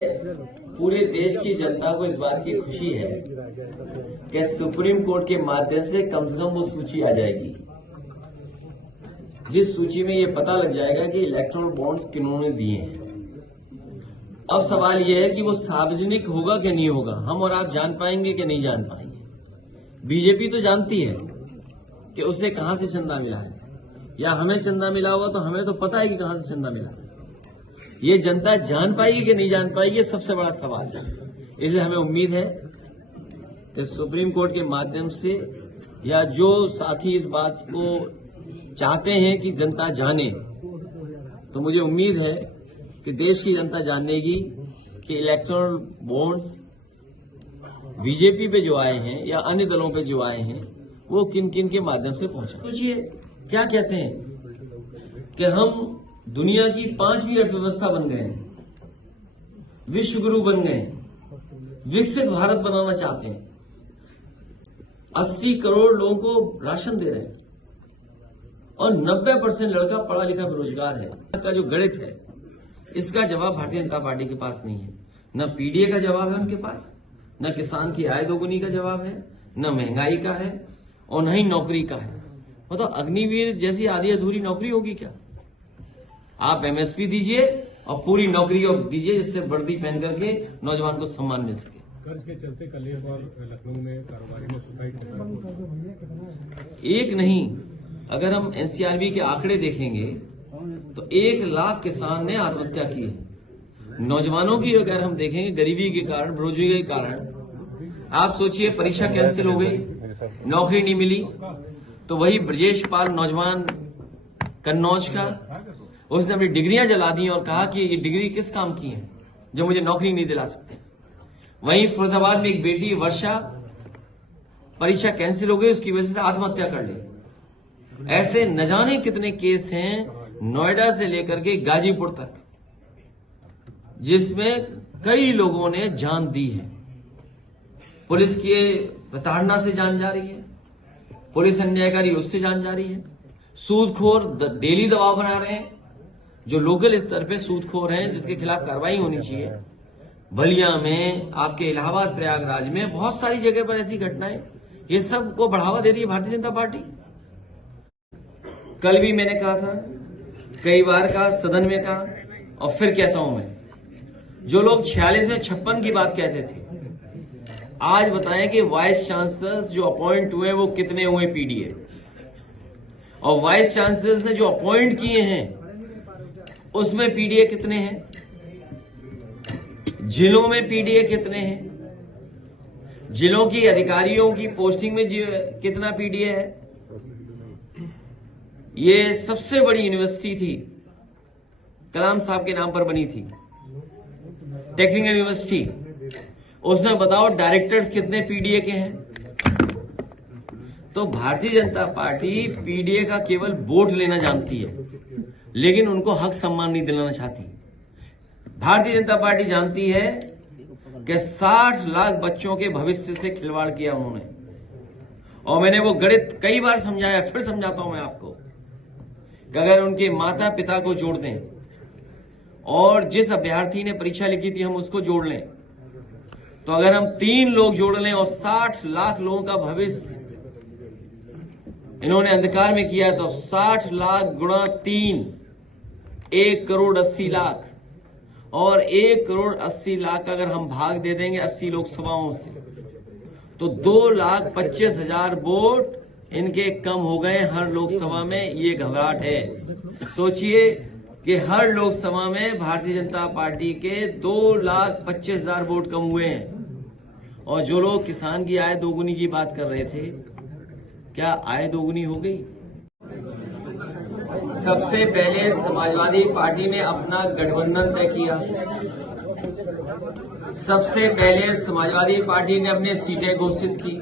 पूरे देश की जनता को इस बात की खुशी है कि सुप्रीम कोर्ट के माध्यम से कम वो सूची आ जाएगी, जिस सूची में ये पता लग जाएगा कि इलेक्टोरल बॉन्ड्स किन्होंने दिए हैं। अब सवाल यह है कि वो सार्वजनिक होगा कि नहीं होगा, हम और आप जान पाएंगे कि नहीं जान पाएंगे। बीजेपी तो जानती है कि उसे कहां से चंदा मिला है, या हमें चंदा मिला हुआ तो हमें तो पता है कि कहां से चंदा मिला। ये जनता जान पाएगी कि नहीं जान पाएगी, ये सबसे बड़ा सवाल है। इसलिए हमें उम्मीद है कि सुप्रीम कोर्ट के माध्यम से, या जो साथी इस बात को चाहते हैं कि जनता जाने, तो मुझे उम्मीद है कि देश की जनता जानेगी कि इलेक्टोरल बॉन्ड्स बीजेपी पे जो आए हैं या अन्य दलों पे जो आए हैं वो किन किन के माध्यम से पहुंचे। सोचिए क्या कहते हैं कि हम दुनिया की 5वीं अर्थव्यवस्था बन गए हैं, विश्व गुरु बन गए, विकसित भारत बनाना चाहते हैं, 80 करोड़ लोगों को राशन दे रहे हैं और 90% लड़का पढ़ा लिखा बेरोजगार है। का जो गणित है इसका जवाब भारतीय जनता पार्टी के पास नहीं है। न पीडीए का जवाब है उनके पास, न किसान की आय दोगुनी का जवाब है, न महंगाई का है और न ही नौकरी का है। मतलब अग्निवीर जैसी आधी अधूरी नौकरी होगी क्या? आप एमएसपी दीजिए और पूरी नौकरी दीजिए जिससे वर्दी पहन करके नौजवान को सम्मान मिल सके। कर्ज के चलते कल एक और लखनऊ में कारोबारी ने सुसाइड किया। एक नहीं, अगर हम एनसीआरबी के आंकड़े देखेंगे तो 1 लाख किसान ने आत्महत्या की है। नौजवानों की अगर हम देखेंगे, गरीबी के कारण, बेरोजगारी के कारण, आप सोचिए परीक्षा कैंसिल हो गई, नौकरी नहीं मिली, तो वही ब्रजेश पाल नौजवान कन्नौज का, उसने अपनी डिग्रियां जला दी और कहा कि ये डिग्री किस काम की है जो मुझे नौकरी नहीं दिला सकते। वहीं फरीदाबाद में एक बेटी वर्षा, परीक्षा कैंसिल हो गई, उसकी वजह से आत्महत्या कर ली। ऐसे न जाने कितने केस हैं नोएडा से लेकर के गाजीपुर तक, जिसमें कई लोगों ने जान दी है। पुलिस की प्रताड़ना से जान जा रही है, पुलिस अन्यायकारी उससे जान जा रही है, सूदखोर डेली दबाव बना रहे हैं, जो लोकल स्तर पे सूदखोर हैं जिसके खिलाफ कार्रवाई होनी चाहिए। बलिया में, आपके इलाहाबाद प्रयागराज में, बहुत सारी जगह पर ऐसी घटनाएं, ये सब को बढ़ावा दे रही है भारतीय जनता पार्टी। कल भी मैंने कहा था, कई बार कहा, सदन में कहा और फिर कहता हूं मैं, जो लोग 46 में 56 की बात कहते थे, आज बताएं कि वाइस चांसलर्स जो अपॉइंट हुए वो कितने हुए पीडीए, और वाइस चांसलर्स ने जो अपॉइंट किए हैं उसमें पीडीए कितने हैं, जिलों में पीडीए कितने हैं, जिलों की अधिकारियों की पोस्टिंग में कितना पीडीए है। ये सबसे बड़ी यूनिवर्सिटी थी, कलाम साहब के नाम पर बनी थी, टेक्निकल यूनिवर्सिटी, उसने बताओ डायरेक्टर्स कितने पीडीए के हैं। तो भारतीय जनता पार्टी पीडीए का केवल वोट लेना जानती है, लेकिन उनको हक सम्मान नहीं दिलाना चाहती। भारतीय जनता पार्टी जानती है कि 60 लाख बच्चों के भविष्य से खिलवाड़ किया उन्होंने, और मैंने वो गणित कई बार समझाया, फिर समझाता हूं मैं आपको, कि अगर उनके माता पिता को जोड़ दें और जिस अभ्यर्थी ने परीक्षा लिखी थी हम उसको जोड़ लें, तो अगर हम 3 लोग जोड़ लें और 60 लाख लोगों का भविष्य इन्होंने अंधकार में किया, तो 60 लाख गुणा 3, 1 करोड़ 80 लाख, और 1 करोड़ 80 लाख का अगर हम भाग दे देंगे 80 लोकसभाओं से, तो 2,25,000 वोट इनके कम हो गए हर लोकसभा में। ये घबराहट है। सोचिए कि हर लोकसभा में भारतीय जनता पार्टी के 2,25,000 वोट कम हुए हैं। और जो लोग किसान की आय दोगुनी की बात कर रहे थे, क्या आय दोगुनी हो गई? सबसे पहले समाजवादी पार्टी ने अपना गठबंधन तय किया, सबसे पहले समाजवादी पार्टी ने अपनी सीटें घोषित की,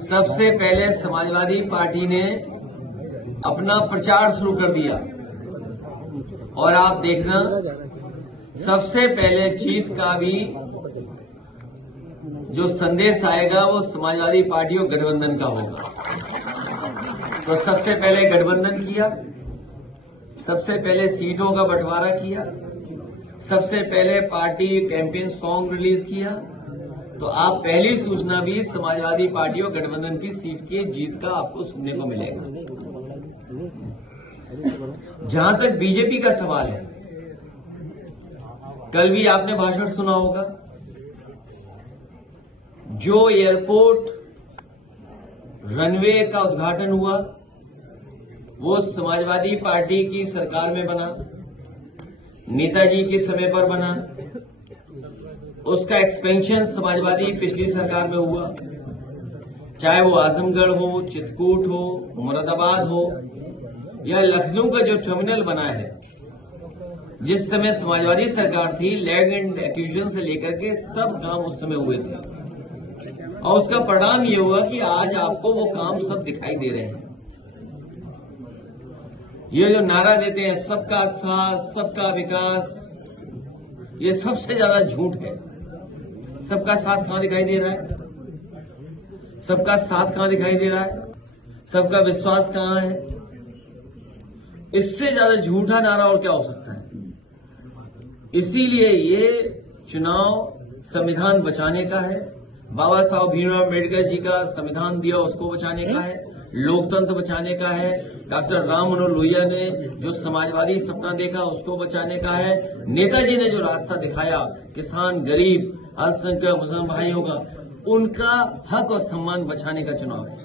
सबसे पहले समाजवादी पार्टी ने अपना प्रचार शुरू कर दिया, और आप देखना सबसे पहले जीत का भी जो संदेश आएगा वो समाजवादी पार्टी और गठबंधन का होगा। तो सबसे पहले गठबंधन किया, सबसे पहले सीटों का बंटवारा किया, सबसे पहले पार्टी कैंपेन सॉन्ग रिलीज किया, तो आप पहली सूचना भी समाजवादी पार्टी और गठबंधन की सीट की जीत का आपको सुनने को मिलेगा। जहां तक बीजेपी का सवाल है, कल भी आपने भाषण सुना होगा, जो एयरपोर्ट रनवे का उद्घाटन हुआ वो समाजवादी पार्टी की सरकार में बना, नेताजी के समय पर बना। उसका एक्सपेंशन समाजवादी पिछली सरकार में हुआ, चाहे वो आजमगढ़ हो, चित्रकूट हो, मुरादाबाद हो या लखनऊ का जो टर्मिनल बना है, जिस समय समाजवादी सरकार थी, लैंड एंड एक्विजिशन से लेकर के सब काम उस समय हुए थे। और उसका परिणाम ये हुआ कि आज आपको वो काम सब दिखाई दे रहे हैं। ये जो नारा देते हैं सबका साथ, सबका विकास, ये सबसे ज्यादा झूठ है। सबका साथ कहां दिखाई दे रहा है? सबका साथ कहां दिखाई दे रहा है? सबका विश्वास कहां है? इससे ज्यादा झूठा नारा और क्या हो सकता है? इसीलिए ये चुनाव संविधान बचाने का है। बाबा साहब भीमराव अम्बेडकर जी का संविधान दिया, उसको बचाने का है। लोकतंत्र बचाने का है। डॉक्टर राम मनोहर लोहिया ने जो समाजवादी सपना देखा, उसको बचाने का है। नेताजी ने जो रास्ता दिखाया, किसान, गरीब, अल्पसंख्यक, मुसलमान भाइयों का, उनका हक और सम्मान बचाने का चुनाव है।